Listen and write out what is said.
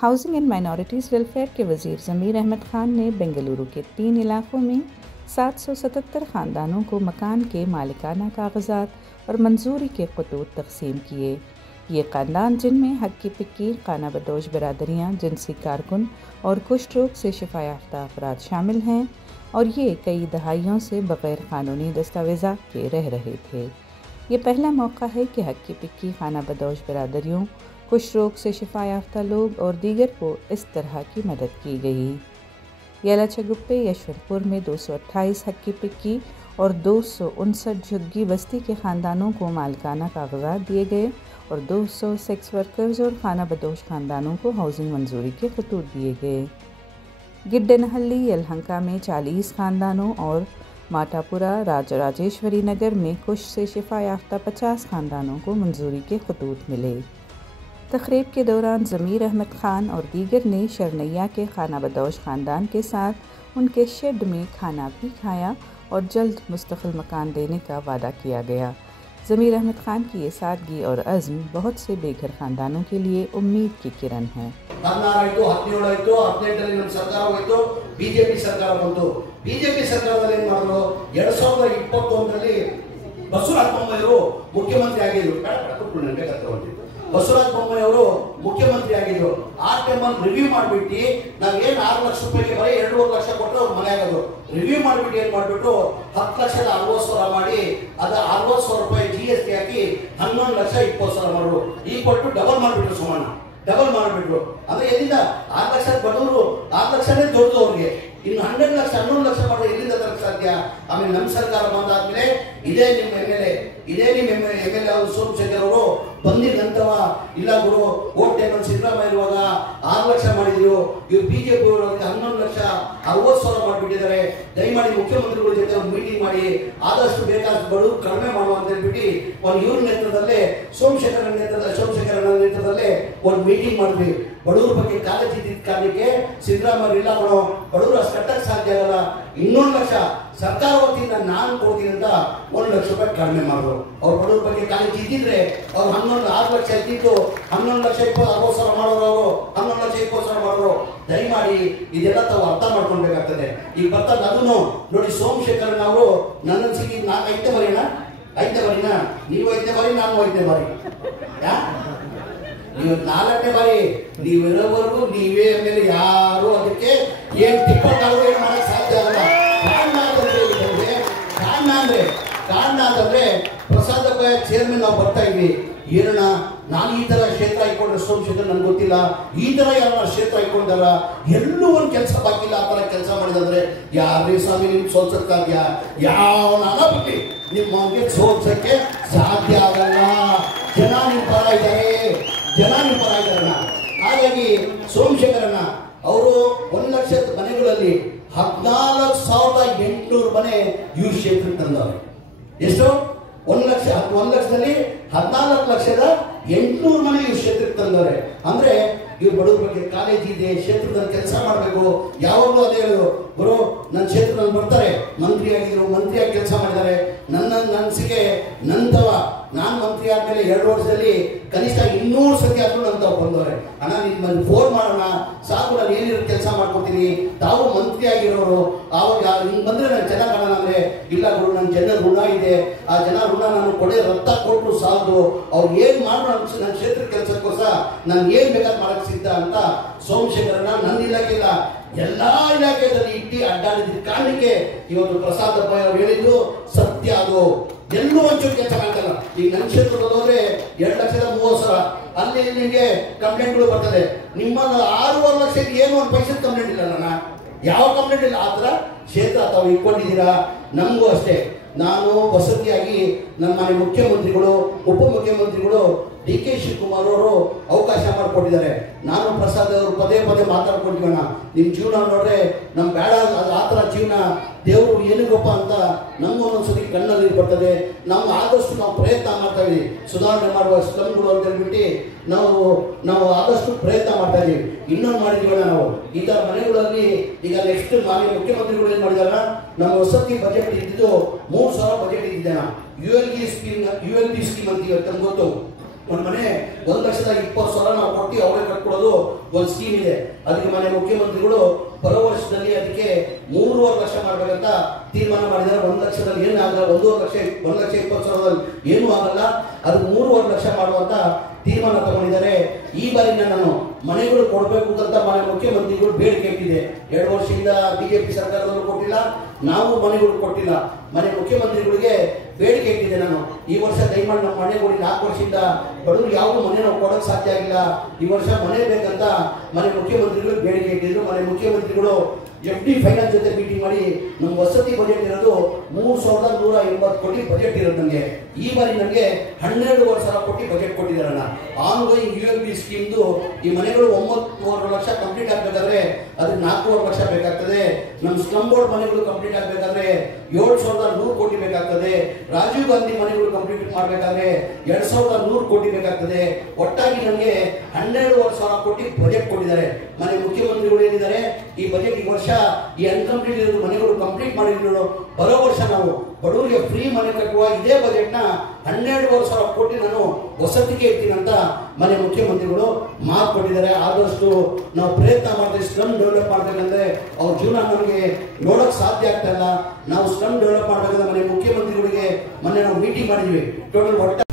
Housing and minorities welfare के वज़ीर ज़मीर अहमद ख़ान ने बेंगलुरु के 3 इलाक़ों में 777 ख़ानदानों को मकान के मालिकाना कागज़ात और मंजूरी के खतूत तक़सीम किए। ये ख़ानदान जिनमें हक्की पिक्की, खाना बदोश बरादरियाँ, जिनसी कारकुन और कुष्ठ रोग से शिफा याफ्ता अफराद शामिल हैं और ये कई दहाइयों से बग़ैर क़ानूनी दस्तावेज़ात के रह रहे थे। ये पहला मौका है कि हक्की पिक्की, खाना बदोश बरादरियों, कुष्ठ रोग से शिफा याफ्ता लोग और दीगर को इस तरह की मदद की गई। येलाचगुप्पे यशवंतपुर में 228 हक्की पिक्की और 259 झुग्गी बस्ती के ख़ानदानों को मालिकाना कागज़ात दिए गए और 200 सेक्स वर्कर्स और खाना बदोश ख़ानदानों को हाउसिंग मंजूरी के खतूत दिए गए। गिड्डनहल्ली यलहंका में 40 ख़ानदानों और माटापुरा राजेश्वरी नगर में कुष्ठ से शिफा याफ्ता 50 ख़ानदानों को मंजूरी के खतूत मिले। तक़रीब के दौरान ज़मीर अहमद ख़ान और दीगर ने शरनैया के खाना बदोश ख़ानदान के साथ उनके शेड में खाना भी खाया और जल्द मुस्तक़िल मकान देने का वादा किया गया। ज़मीर अहमद ख़ान की ये सादगी और अज़्म बहुत से बेघर ख़ानदानों के लिए उम्मीद की किरण है। ಬಿಜೆಪಿ ಸರ್ಕಾರದಲ್ಲಿ ಏನು ಮಾಡಿದ್ರು 2021ರಲ್ಲಿ ಬಸವರಾಜ ಬೊಮ್ಮಾಯಿಯವರು ಮುಖ್ಯಮಂತ್ರಿ ಆಗಿದ್ರು. ಬಸವರಾಜ ಬೊಮ್ಮಾಯಿಯವರು ಮುಖ್ಯಮಂತ್ರಿ ಆಗಿದ್ರು. ಆ ಟೈಮಲ್ಲಿ ರಿವ್ಯೂ ಮಾಡಿಬಿಟ್ಟು ನಾವೇನು 6 ಲಕ್ಷ ರೂಪಾಯಿಗೆ ಬರೀ 2.5 ಲಕ್ಷ ಕೊಟ್ಟರೆ ಅವ್ರು ಮನೆ ಆಗೋದು. ರಿವ್ಯೂ ಮಾಡಿಬಿಟ್ಟು ಏನು ಮಾಡಿಬಿಟ್ಟು 10,60,000 ಮಾಡಿ ಅದು 60,000 ರೂಪಾಯಿ GST ಹಾಕಿ 11,20,000 ಮಾಡಿದ್ರು. ಈ ಕೊಟ್ಟು ಡಬಲ್ ಮಾಡಿಬಿಟ್ರು. ಸುಮಾರು ಡಬಲ್ ಮಾಡಿಬಿಟ್ರು. ಅಂದ್ರೆ ಎಲ್ಲಿಂದ 6 ಲಕ್ಷ ಬಡವರು 6 ಲಕ್ಷನೇ ದೊಡ್ಡದು ಅವ್ರಿಗೆ. ಇನ್ನು 12 ಲಕ್ಷ 11 ಲಕ್ಷ ಮಾಡಿದ್ರೆ ಎಲ್ಲಿಂದ ತರಕ್ಕೆ ಸಾಧ್ಯ? ಆಮೇಲೆ ನಮ್ಮ ಸರ್ಕಾರ ಬಂದಾದ್ಮೇಲೆ ಇದೇ ನಿಮ್ಮ MLA ಸೋಮಶೇಖರ್ ಅವರು ಬಂದಿದ ನಂತರ ಇಲ್ಲ ಗುರು ಓಟ್ ಟೈಮಲ್ಲಿ ಸಿದ್ದರಾಮಯ್ಯ ಇರುವಾಗ 6 ಲಕ್ಷ ಮಾಡಿದ್ರು, ಇವ್ರು ಬಿಜೆಪಿ ಅವರು 11,60,000 ಮಾಡಿಬಿಟ್ಟಿದ್ದಾರೆ. ದಯಮಾಡಿ ಮುಖ್ಯಮಂತ್ರಿಗಳ ಜೊತೆ ಒಂದು ಮೀಟಿಂಗ್ ಮಾಡಿ ಆದಷ್ಟು ಬೇಕಾದಷ್ಟು ಬಡವರು ಕಡಿಮೆ ಮಾಡುವ ಅಂತ ಹೇಳ್ಬಿಟ್ಟು ಒಂದು ಇವ್ರ ನೇತೃತ್ವದಲ್ಲೇ ಸೋಮಶೇಖರ ನೇತೃತ್ವದಲ್ಲೇ ಒಂದು ಮೀಟಿಂಗ್ ಮಾಡಿದ್ವಿ. ಬಡವರ ಬಗ್ಗೆ ಕಾಳಜಿ ಇದ್ದಿದ್ದ ಕಾರಣಕ್ಕೆ ಸಿದ್ದರಾಮಯ್ಯ ಇಲ್ಲ ಕಣೋ ಬಡವರು ಅಷ್ಟು ಕಟ್ಟಕ್ಕೆ ಸಾಧ್ಯ ಆಗಲ್ಲ, 2 ಲಕ್ಷ ಸರ್ಕಾರ ವತಿಯಿಂದ ನಾನು ಕೊಡ್ತೀನಿ ಅಂತ 1 ಲಕ್ಷ ರೂಪಾಯಿ ಕಡಿಮೆ ಮಾಡಿದ್ರು. ಅವ್ರ ಬಡವರ ಬಗ್ಗೆ ಕಾಳಜಿ ಇದ್ದಿದ್ರೆ ಅವ್ರು 6 ಲಕ್ಷ ಇದ್ದಿದ್ದು 11,60,000 ಮಾಡೋರು, ಅವರು 11,20,000 ಮಾಡೋರು. ದಯಮಾಡಿ ಇದೆಲ್ಲ ತಾವು ಅರ್ಥ ಮಾಡ್ಕೊಳ್ಬೇಕಾಗ್ತದೆ. ಈಗ ಬರ್ತಾಗ ಅದನ್ನು ನೋಡಿ ಸೋಮಶೇಖರನ್ ಅವರು ನನ್ನ ಸಿಗಿ 5ನೇ ಬಾರಿನಾ ನೀವು 5ನೇ ಬಾರಿ ನಾನು 5ನೇ ಬಾರಿ ನೀವು 4ನೇ ಬಾರಿ ನೀವಿರೋವರೆಗೂ ನೀವೇ ಮೇಲೆ ಯಾರು ಅದಕ್ಕೆ ಏನ್ ಟಿಪ್ಪತ್ತಾದ್ರೂ ಏನ್ ಮಾಡಕ್ ಸಾಧ್ಯ ಆಗಲ್ಲ. ಕಾರಣ ಅಂತಂದ್ರೆ ಪ್ರಸಾದ ಚೇರ್ಮನ್ ನಾವು ಬರ್ತಾ ಇದ್ವಿ. ಏನಣ್ಣ ನಾನು ಈ ತರ ಕ್ಷೇತ್ರ ಇಟ್ಕೊಂಡ್ರೆ ಸೋಮಶೇಖರ್ ನನ್ಗೆ ಗೊತ್ತಿಲ್ಲ, ಈ ತರ ಯಾರ ಕ್ಷೇತ್ರ ಇಟ್ಕೊಂಡಾರ ಎಲ್ಲೂ ಒಂದು ಕೆಲಸ ಬಾಕಿಲ್ಲ ಆ ತರ ಕೆಲಸ ಮಾಡಿದ್ರೆ ಯಾರೇ ಸ್ವಾಮಿ ನಿಮ್ ಸೋಲ್ಸಕ್ ಸಾಧ್ಯ? ಯಾವನಾಗ ಬಿಟ್ಟು ನಿಮ್ಗೆ ಸೋಲ್ಸಕ್ಕೆ ಸಾಧ್ಯ ಆಗಲ್ಲ. ಜನ ನಿಮ್ ಪರ ಇದ್ದಾರೆ. ಹಾಗಾಗಿ ಸೋಮಶೇಖರಣ್ಣ ಅವರು 1 ಲಕ್ಷದ ಮನೆಗಳಲ್ಲಿ 14,800 ಮನೆ ಇವ್ರ ಕ್ಷೇತ್ರಕ್ಕೆ ತಂದವ್ರೆ. ಎಷ್ಟು? 1 ಲಕ್ಷದಲ್ಲಿ 14,800,000 ಮನೆ ಇವ್ರ ಕ್ಷೇತ್ರಕ್ಕೆ ತಂದವ್ರೆ. ಅಂದ್ರೆ ಇವ್ರ ಬಡವ್ರ ಬಗ್ಗೆ ಕಾಲೇಜ್ ಇದೆ, ಕ್ಷೇತ್ರದಲ್ಲಿ ಕೆಲಸ ಮಾಡಬೇಕು. ಯಾವಾಗಲೂ ಅದೇ ಹೇಳೋದು, ಗುರು ನನ್ನ ಕ್ಷೇತ್ರದಲ್ಲಿ ಬರ್ತಾರೆ, ಮಂತ್ರಿಯಾಗಿ ಕೆಲಸ ಮಾಡಿದ್ದಾರೆ. ನನ್ನ ಅನಿಸಿಕೆ ನಾನು ಮಂತ್ರಿ ಆದ್ಮೇಲೆ 2 ವರ್ಷದಲ್ಲಿ ಕನಿಷ್ಠ 200 ಸತಿ ಆದ್ರೂ ನಂತ ಬಂದವ್ರೆ. ಅಣ್ಣ ನಿಮ್ಮಲ್ಲಿ ಫೋನ್ ಮಾಡೋಣ ಸಾಕು, ನಾನು ಏನಿರೋ ಕೆಲಸ ಮಾಡ್ಕೊಡ್ತೀನಿ, ತಾವು ಮಂತ್ರಿ ಆಗಿರೋರು ಅವಾಗ ಹಿಂಗ್ ಬಂದ್ರೆ ನಾನು ಚೆನ್ನಾಗಿ ಕಾಣೋಣ ಅಂದ್ರೆ ಇಲ್ಲ ಗುರು ನನ್ನ ಜನರ ಋಣ ಇದೆ, ಆ ಜನ ಋಣ ನಾನು ಕೊಡೆ ರಕ್ತ ಕೊಟ್ಟರು ಸಾಲದು, ಅವ್ರು ಏನ್ ಮಾಡೋಣ ನನ್ನ ಕ್ಷೇತ್ರ ಕೆಲಸಕ್ಕೋಸ್ಕರ ನಾನು ಏನ್ ಬೇಕಾದ್ ಮಾಡಕ್ ಸಿದ್ಧ ಅಂತ ಸೋಮಶೇಖರಣ್ಣ ನನ್ನ ಇಲಾಖೆ ಇಲ್ಲ ಎಲ್ಲಾ ಇಲಾಖೆಯಲ್ಲಿ ಇಟ್ಟು ಅಡ್ಡಾಡಿದ ಕಾರಣಕ್ಕೆ ಇವತ್ತು ಪ್ರಸಾದ್ ಅಬ್ಬಾಯಿ ಅವ್ರು ಹೇಳಿದ್ದು ಸತ್ಯ. ಅದು ಎಲ್ಲೂ ಒಂಚೂರು ಕೆಲಸ ಮಾಡ್ತಲ್ಲ. ಈಗ ನನ್ನ ಕ್ಷೇತ್ರದಲ್ಲಿ ಹೋದ್ರೆ 2,30,000 ಅಲ್ಲಿ ನಿಮಗೆ ಕಂಪ್ಲೇಂಟ್ಗಳು ಬರ್ತದೆ. ನಿಮ್ಮಲ್ಲಿ 6.5 ಲಕ್ಷಕ್ಕೆ ಏನು ಒಂದು ಪೈಸೆ ಕಂಪ್ಲೇಂಟ್ ಇಲ್ಲ. ನನ್ನ ಯಾವ ಕಂಪ್ಲೇಂಟ್ ಇಲ್ಲ. ಆ ಥರ ಕ್ಷೇತ್ರ ತಾವು ಇಟ್ಕೊಂಡಿದ್ದೀರಾ. ನಮಗೂ ಅಷ್ಟೇ, ನಾನು ವಸತಿಯಾಗಿ ನಮ್ಮ ಮನೆ ಮುಖ್ಯಮಂತ್ರಿಗಳು ಉಪಮುಖ್ಯಮಂತ್ರಿಗಳು DK ಶಿವಕುಮಾರ್ ಅವರು ಅವಕಾಶ ಮಾಡಿಕೊಟ್ಟಿದ್ದಾರೆ. ನಾನು ಪ್ರಸಾದ್ ಅವರು ಪದೇ ಮಾತಾಡ್ಕೊಳ್ತೀವಣ್ಣ, ನಿಮ್ಮ ಜೀವನ ನೋಡ್ರೆ ನಮ್ ಬೇಡ, ಅದು ಆ ಥರ ಜೀವನ ದೇವರು ಏನಿಗಪ್ಪ ಅಂತ ನಮಗೂ ಒಂದೊಂದ್ಸತಿ ಕಣ್ಣಲ್ಲಿ ಬರ್ತದೆ. ನಾವು ಆದಷ್ಟು ನಾವು ಪ್ರಯತ್ನ ಮಾಡ್ತಾ ಇದೀವಿ ಸುಧಾರಣೆ ಮಾಡುವ ಸ್ಲಮ್ಗಳು ಅಂತ ಹೇಳ್ಬಿಟ್ಟು ನಾವು ಆದಷ್ಟು ಪ್ರಯತ್ನ ಮಾಡ್ತಾ ಇದೀವಿ. ಇನ್ನೊಂದು ಮಾಡಿದೀವಣ್ಣ ನಾವು ಈ ಥರ ಮನೆಗಳಲ್ಲಿ. ಈಗ ನೆಕ್ಸ್ಟ್ ಮಾನ್ಯ ಮುಖ್ಯಮಂತ್ರಿಗಳು ಏನು ಮಾಡಿದಾರ, ನಮ್ಮ ವಸತಿ ಬಜೆಟ್ ಇದ್ದಿದ್ದು 3,000 ಬಜೆಟ್ ಇದ್ದಿದ್ದೇನ ULB ಸ್ಕೀಮ್ ಅಂತ ಇವತ್ತು ಗೊತ್ತು. ಒಂದು ಮನೆ 1,20,000 ನಾವು ಕೊಟ್ಟು ಅವರೇ ಕಟ್ಕೊಡೋದು ಒಂದು ಸ್ಕೀಮ್ ಇದೆ. ಅದಕ್ಕೆ ಮನೆ ಮುಖ್ಯಮಂತ್ರಿಗಳು ಬರೋ ವರ್ಷದಲ್ಲಿ ಅದಕ್ಕೆ 3.5 ಲಕ್ಷ ಮಾಡ್ಬೇಕಂತ ತೀರ್ಮಾನ ಮಾಡಿದ್ದಾರೆ. 1 ಲಕ್ಷದಲ್ಲಿ ಏನು ಆಗಲ್ಲ, 1,20,000 ಏನೂ ಆಗಲ್ಲ, ಅದು 3.5 ಲಕ್ಷ ಮಾಡುವಂತ ತೀರ್ಮಾನ ತಗೊಂಡಿದ್ದಾರೆ. ಈ ಬಾರಿನ ನಾನು ಮನೆಗಳು ಕೊಡಬೇಕು ಅಂತ ಮನೆ ಮುಖ್ಯಮಂತ್ರಿಗಳು ಬೇಡಿಕೆ ಇಟ್ಟಿದೆ. 2 ವರ್ಷದಿಂದ ಬಿಜೆಪಿ ಸರ್ಕಾರದವರು ಕೊಟ್ಟಿಲ್ಲ, ನಾವು ಮನೆಗಳು ಕೊಟ್ಟಿಲ್ಲ. ಮನೆ ಮುಖ್ಯಮಂತ್ರಿಗಳಿಗೆ ಬೇಡಿಕೆ ಇಟ್ಟಿದೆ ನಾನು, ಈ ವರ್ಷ ದಯಮಾಡಿ ನಮ್ಮ ಮನೆಗಳು 4 ವರ್ಷದಿಂದ ಬಡವರು ಯಾವ ಮನೆ ನಾವು ಕೊಡೋಕೆ ಸಾಧ್ಯ ಆಗಿಲ್ಲ, ಈ ವರ್ಷ ಮನೆ ಬೇಕಂತ ಮನೆ ಮುಖ್ಯಮಂತ್ರಿಗಳು ಬೇಡಿಕೆ ಇಟ್ಟಿದ್ರು. ಮನೆ ಮುಖ್ಯಮಂತ್ರಿಗಳು FD ಫೈನಾನ್ಸ್ ಜೊತೆ ಮೀಟಿಂಗ್ ಮಾಡಿ ನಮ್ಮ ವಸತಿ ಬಜೆಟ್ ಇರೋದು 3,180 ಕೋಟಿ ಬಜೆಟ್ ಇರೋದು. ನನಗೆ ಈ ಬಾರಿ ನನಗೆ 12,500 ಕೋಟಿ ಬಜೆಟ್ ಕೊಟ್ಟಿದ್ದಾರಣ್ಣ. ಆನ್ಗೋಯಿಂಗ್ ULB ಸ್ಕೀಮ್ದು ಈ ಮನೆಗಳು 9.5 ಲಕ್ಷ ಕಂಪ್ಲೀಟ್ ಆಗಬೇಕಾದ್ರೆ ಅದಕ್ಕೆ 4.5 ಲಕ್ಷ ಬೇಕಾಗ್ತದೆ. ನಮ್ಮ ಸ್ಲಮ್ ಬೋರ್ಡ್ ಮನೆಗಳು ಕಂಪ್ಲೀಟ್ ಆಗಬೇಕಾದ್ರೆ 7,100 ಕೋಟಿ ಬೇಕಾಗ್ತದೆ. ರಾಜೀವ್ ಗಾಂಧಿ ಮನೆಗಳು ಕಂಪ್ಲೀಟ್ ಮಾಡಬೇಕಾದ್ರೆ 2,100 ಕೋಟಿ ಬೇಕಾಗ್ತದೆ. ಒಟ್ಟಾಗಿ ನನಗೆ 12,500 ಕೋಟಿ ಬಜೆಟ್ ಕೊಟ್ಟಿದ್ದಾರೆ. ಮನೆ ಮುಖ್ಯಮಂತ್ರಿಗಳು ಏನಿದ್ದಾರೆ, ಈ ಬಜೆಟ್ ಈ ವರ್ಷ ಈ ಅನ್ಕಂಪ್ಲೀಟ್ ಇರೋದು ಮನೆಗಳು ಕಂಪ್ಲೀಟ್ ಮಾಡಿದ್ರು. ಬರೋ ವರ್ಷ ನಾವು ಬಡವರಿಗೆ ಫ್ರೀ ಮನೆ ಕಟ್ಟುವ ಇದೇ ಬಜೆಟ್ನ 12,500 ಕೋಟಿ ನಾನು ವಸತಿಗೆ ಇರ್ತೀನಿ ಅಂತ ಮನೆ ಮುಖ್ಯಮಂತ್ರಿಗಳು ಮಾತು ಕೊಟ್ಟಿದ್ದಾರೆ. ಆದಷ್ಟು ನಾವು ಪ್ರಯತ್ನ ಮಾಡ್ತೀವಿ ಸ್ಲಮ್ ಡೆವಲಪ್ ಮಾಡ್ಬೇಕಂದ್ರೆ ಅವ್ರ ಜೀವನ ನಮಗೆ ನೋಡೋಕೆ ಸಾಧ್ಯ ಆಗ್ತಾ ಇಲ್ಲ. ನಾವು ಸ್ಲಮ್ ಡೆವಲಪ್ ಮಾಡಬೇಕಂದ್ರೆ ಮನೆ ಮುಖ್ಯಮಂತ್ರಿಗಳಿಗೆ ಮೊನ್ನೆ ನಾವು ಮೀಟಿಂಗ್ ಮಾಡಿದ್ವಿ. ಟೋಟಲ್ ಒಟ್ಟ